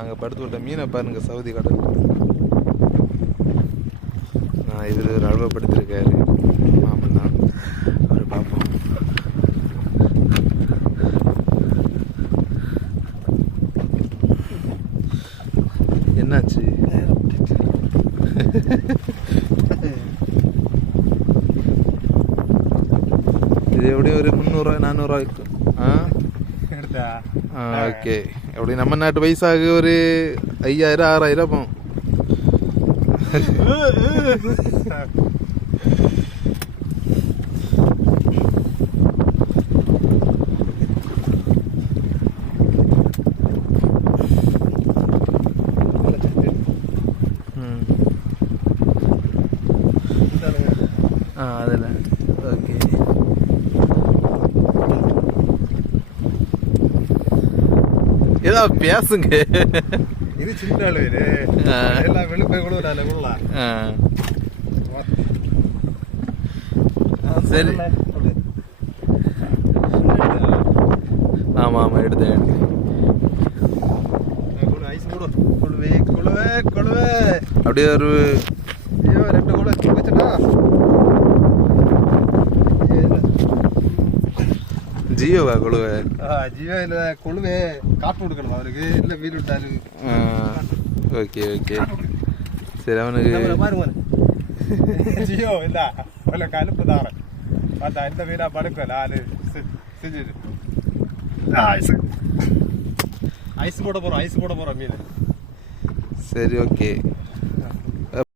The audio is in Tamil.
அங்கே படுத்து விட்ட மீனை பாருங்க, சவுதி கடல். இவர் ஒரு அழுவப்படுத்திருக்காரு மாமன் தான். அவர் பார்ப்போம். என்னாச்சு? இது எப்படியும் ஒரு 300 400 ஓகே. எப்படி நம்ம நாட்டு பைசாக்கு ஒரு 5000 6000 போகும். அதில் ஓகே. ஏதோ பேசுங்க. இது சின்ன அளவு எல்லாம் வெளுப்பை கூட சரி. ஆமாம் ஆமாம் எடுத்தேன். ஐஸ் கூட கொழுவே கொழுவே கொழுவே அப்படியே ஒரு 2 கூட வச்சுட்டா ஜியோவா கொழுவே? ஜியோ இல்லை கொழுவே காட்டு கொடுக்கணும் அவருக்கு, இல்லை வீடு விட்டாரு. ஓகே ஓகே சரி. அவனுக்கு பாருங்க ஜியோ இல்லை அவளுக்கு அனுப்பு தாரேன். பார்த்தா இந்த வீடா படுக்க 4 செஞ்சுட்டு ஐஸ் போட போகிறோம் மீன். சரி ஓகே.